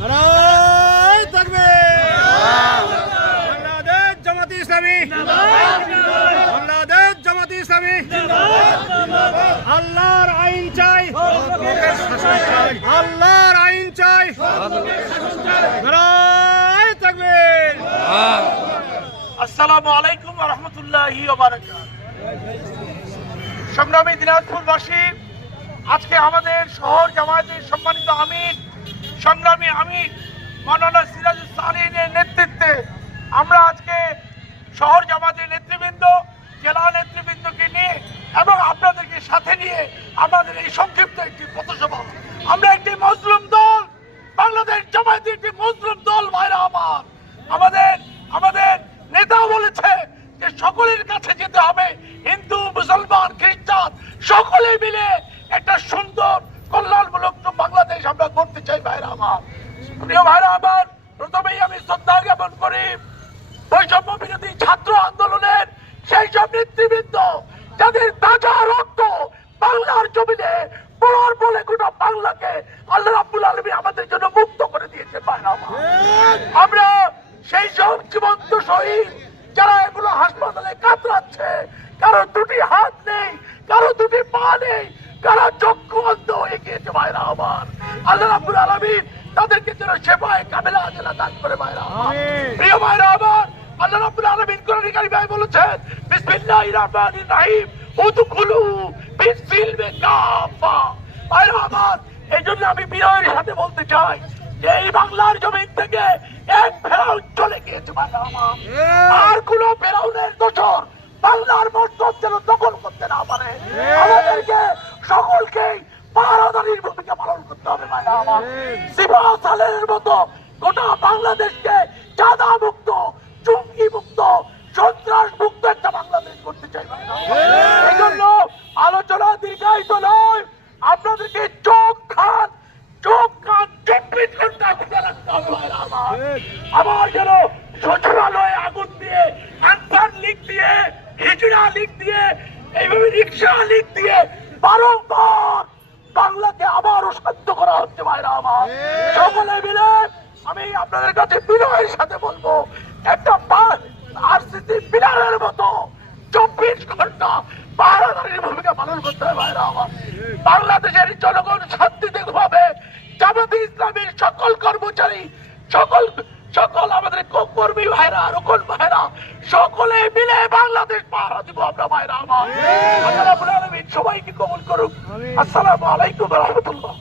নারায়ে তাকবীর। বাংলাদেশ জামাত ইসলামী, বাংলাদেশ জামাত ইসলামী। আল্লাহর আইন চাই, আল্লাহর আইন চাই। নারায়ে তাকবীর। আসসালামু আলাইকুম ওয়া রাহমাতুল্লাহি ওয়া বারাকাতুহু। সংগ্রামী দিনাজপুরবাসী, আজকে আমাদের শহর জামায়াতের সম্মানিত আমির, সংগ্রামী আমির মাওলানা সিরাজুস সালেহিনের নেতৃত্বে আমরা আজকে শহর জামায়াতের নেতৃবৃন্দ, জেলা নেতৃবৃন্দকে নিয়ে এবং আপনাদেরকে সাথে নিয়ে আমাদের এই সংক্ষিপ্ত একটি পথসভা। আমরা একটি মজলুম দল, বাংলাদেশ জামায়াতের একটি মজলুম দল। ভাইরা আমার, আমাদের নেতা বলেছে যে সকলের কাছে যেতে হবে, হিন্দু, মুসলমান, খ্রিস্টান সকলে মিলে একটা সুন্দর কল্যাণমূলক বাংলাদেশ আমরা করতে চাই। ভাইরা আমার, প্রিয় ভাইরা আমার, প্রথমেই আমি শ্রদ্ধা জ্ঞাপন করি বৈষম্য বিরোধী ছাত্র আন্দোলনের সেই সব নেতৃবৃন্দ যাদের তাজা রক্ত বাংলার জমিনে পড়ার বলে গোটা বাংলাকে আল্লাহ রাব্বুল আলামিন আমাদের জন্য মুক্ত করে দিয়েছে। ভাইরা আমার, আমরা সেই সব জীবন্ত শহীদ যারা এগুলো হাসপাতালে কাতরাচ্ছে, কারো দুটি হাত নেই, কারো দুটি পা নেই, কারো চক্ষু অন্ধ হয়ে গিয়েছে। ভাইরা আমার, আল্লাহ রাব্বুল আলামিন তাদেরকে যেন সেবায় কামেলা আজলা দান করে। ভাইরা আমার, প্রিয় ভাইরা আমার, আল্লাহ রাব্বুল আলামিন কোরআনে কারিমে বলেছেন বিসমিল্লাহির রহমানির রহিম উদখুলু ফিস-সিলমি কাফা। ভাইরা আমার, এইজন্য আমি বিনয়ের সাথে বলতে চাই যে এই বাংলার জমিন থেকে এক ফেরাউন চলে গিয়েছে। ভাইরা আমার, আর কোন ফেরাউনের দোসর বাংলার মসজিদ যেন দখল করতে না পারে। আমাদেরকে সকলকেই পাহারাদারির ভূমিকা পালন করতে হবে। ভাইরা আমার, সিপাহসালের মতো গোটা বাংলাদেশকে চাঁদা মুক্ত, চুঙ্গি মুক্ত, সন্ত্রাস মুক্ত একটা বাংলাদেশ করতে চাই। এই জন্য আলোচনা দীর্ঘায়িত নয়, আপনাদেরকে চোখ কান 24 ঘন্টা খুলে রাখতে হবে। ভাইরা আমার, আমার যেন সচিবালয়ে আগুন দিয়ে, আনসার লিগ দিয়ে, হিজড়া লিগ দিয়ে, এইভাবে রিক্সা লিগ দিয়ে বারংবার বাংলাকে আবারও শান্ত করা হচ্ছে। ভাইরা আমার, সকলে মিলে আমি আপনাদের কাছে বিনয়ের সাথে বলবো, একটা আরসিসি পিলারের মতো 24 ঘন্টা পাহারাদারির ভূমিকা পালন করতে হবে। ভাইরা আমার, বাংলাদেশের জনগণ শান্তিতে ঘুমাবে। জামাতে ইসলামের সকল কর্মচারী, সকল আমাদের কর্মী ভাইরা, রোকন ভাইরা সকলে মিলে বাংলাদেশ পাহারা দিব আমরা। ভাইরা আমার, আল্লাহ রাব্বুল আলামিন সবাইকে কবুল করুক। আসসালামু আলাইকুম ওয়া রাহমাতুল্লাহ।